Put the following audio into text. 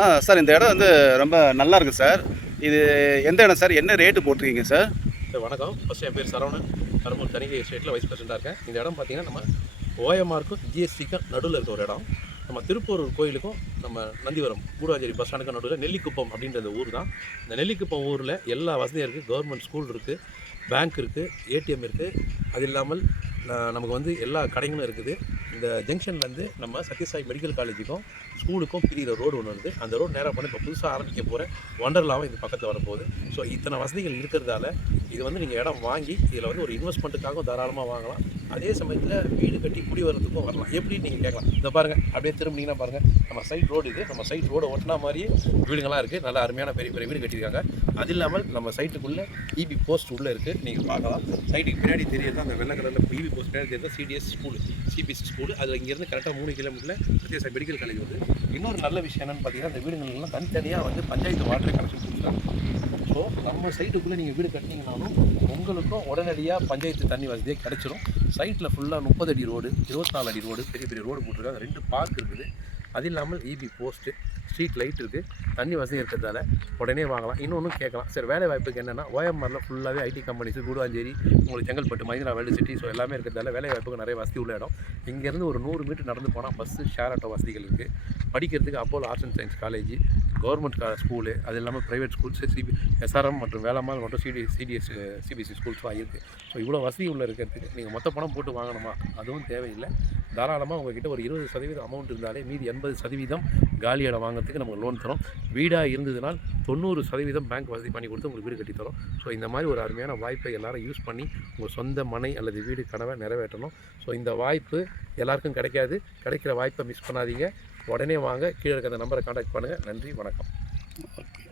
ஆ sir இந்த இடம் வந்து ரொம்ப நல்லா இருக்குது சார். இது எந்த இடம் சார்? என்ன ரேட்டு போட்டிருக்கீங்க சார்? சார் வணக்கம். ஃபஸ்ட்டு என் பேர் சரவணன். கரும்பூர் தனிகை ஸ்டேட்டில் வைஸ் பிரசிடண்டாக இருக்கேன். இந்த இடம் பார்த்தீங்கன்னா நம்ம ஓஎம்ஆருக்கும் ஜிஎஸ்டிக்கும் நடுவில் இருக்க ஒரு இடம். நம்ம திருப்பூர் கோயிலுக்கும் நம்ம நந்திவரம் கூடாஞ்சேரி பஸ் ஸ்டாண்டுக்கு நடுவில் நெல்லிக்குப்பம் அப்படின்ற ஊர் தான். இந்த நெல்லிக்குப்பம் ஊரில் எல்லா வசதியும் இருக்குது கவர்மெண்ட் ஸ்கூல் இருக்குது பேங்க் இருக்குது ஏடிஎம் இருக்குது அது இல்லாமல் நமக்கு வந்து எல்லா கடைகளும் இருக்குது. இந்த ஜங்ஷன்லேருந்து நம்ம சத்யசாய் மெடிக்கல் காலேஜுக்கும் ஸ்கூலுக்கும் பிரிகிற ரோடு ஒன்று வந்து அந்த ரோடு நேராக பண்ணி இப்போ புதுசாக ஆரம்பிக்க போகிற ஒண்டர்லாவும் இது பக்கத்தில் வரப்போகுது. ஸோ இத்தனை வசதிகள் இருக்கிறதால இது வந்து நீங்கள் இடம் வாங்கி இதில் வந்து ஒரு இன்வெஸ்ட்மெண்ட்டுக்காகவும் தாராளமாக வாங்கலாம். அதே சமயத்தில் வீடு கட்டி குடி வரத்துக்கும் வரலாம். எப்படி நீங்கள் கேட்கலாம்? இதை பாருங்கள் அப்படியே திரும்பினீங்கன்னா பாருங்கள் நம்ம சைட் ரோடு இது. நம்ம சைட் ரோடு ஒட்டினா மாதிரியே வீடுங்களாம் இருக்குது நல்லா அருமையான பெரிய பெரிய வீடு கட்டியிருக்காங்க. அது இல்லாமல் நம்ம சைட்டுக்குள்ளே இபி போஸ்ட் உள்ளே இருக்குது நீங்கள் பார்க்கலாம். சைட்டுக்கு பின்னாடி தெரியுது. அந்த வெள்ளை கலரில் இபி போஸ்ட் பின்னாடி தெரியுது. சிடிஎஸ் ஸ்கூல் சிபிஎஸ்சி ஸ்கூல் அதில் இங்கேருந்து கரெக்டாக மூணு கிலோமீட்டரில் சத்யசாய் மெடிக்கல் காலேஜ் வருது. இன்னொரு நல்ல விஷயம் என்னென்னு பார்த்தீங்கன்னா அந்த வீடுங்கள்லாம் தனித்தனியாக வந்து பஞ்சாயத்து வாட்டர் கனெக்ஷன் கொடுத்துருக்காங்க ஸோ நம்ம சைட்டுக்குள்ளே நீங்கள் வீடு கட்டினீங்கனாலும் உங்களுக்கும் உடனடியாக பஞ்சாயத்து தண்ணி வசதியே கிடச்சிரும். சைட்டில் ஃபுல்லாக முப்பது அடி ரோடு இருபத்தி நாலு அடி ரோடு பெரிய பெரிய ரோடு போட்டிருக்காங்க. ரெண்டு பார்க் இருக்குது. அது இல்லாமல் இபி போஸ்ட்டு ஸ்ட்ரீட் லைட் இருக்குது தண்ணி வசதி இருக்கிறதால உடனே வாங்கலாம். இன்னொன்றும் கேட்கலாம். சரி வேலை வாய்ப்புக்கு என்னென்னா ஓஎம்ஆரில் ஃபுல்லாகவே ஐடி கம்பெனிஸ் கூடுவாஞ்சேரி உங்களுக்கு Chengalpattu Mahindra world city so எல்லாமே இருக்கிறதால வேலை வாய்ப்புக்கு நிறைய வசதி உள்ள இடம். இங்கேருந்து ஒரு நூறு மீட்டர் நடந்து போனால் பஸ்ஸு ஷேர் ஆட்டோ வசதிகள் இருக்குது படிக்கிறதுக்கு Apollo arts and science college government school அது இல்லாமல் ப்ரைவேட் ஸ்கூல்ஸ் சிபி எஸ்ஆர்எம் மற்றும் வேளாமல் மற்றும் சிடி சிடிஎஸ் சிபிஎஸ்சி ஸ்கூல்ஸ்லாம் இருக்குது ஸோ இவ்வளோ வசதி உள்ள இருக்கிறதுக்கு நீங்கள் மொத்த பணம் போட்டு வாங்கணுமா? அதுவும் தேவையில்லை. தாராளமாக உங்ககிட்ட ஒரு இருபது சதவீதம் அமௌண்ட் இருந்தாலே மீதி எண்பது சதவீதம் காலி இடம் வாங்குறதுக்கு நமக்கு லோன் தரும். வீடாக இருந்ததுனால் தொண்ணூறு சதவீதம் பேங்க் வசதி பண்ணி கொடுத்து உங்களுக்கு வீடு கட்டி ஸோ இந்த மாதிரி ஒரு அருமையான வாய்ப்பை எல்லாரும் யூஸ் பண்ணி உங்கள் சொந்த மனை அல்லது வீடு கனவை நிறைவேற்றணும். ஸோ இந்த வாய்ப்பு எல்லாருக்கும் கிடைக்காது. கிடைக்கிற வாய்ப்பை மிஸ் பண்ணாதீங்க. உடனே வாங்க கீழே இருக்க அந்த நம்பரை காண்டாக்ட் பண்ணுங்கள் நன்றி வணக்கம். ஓகே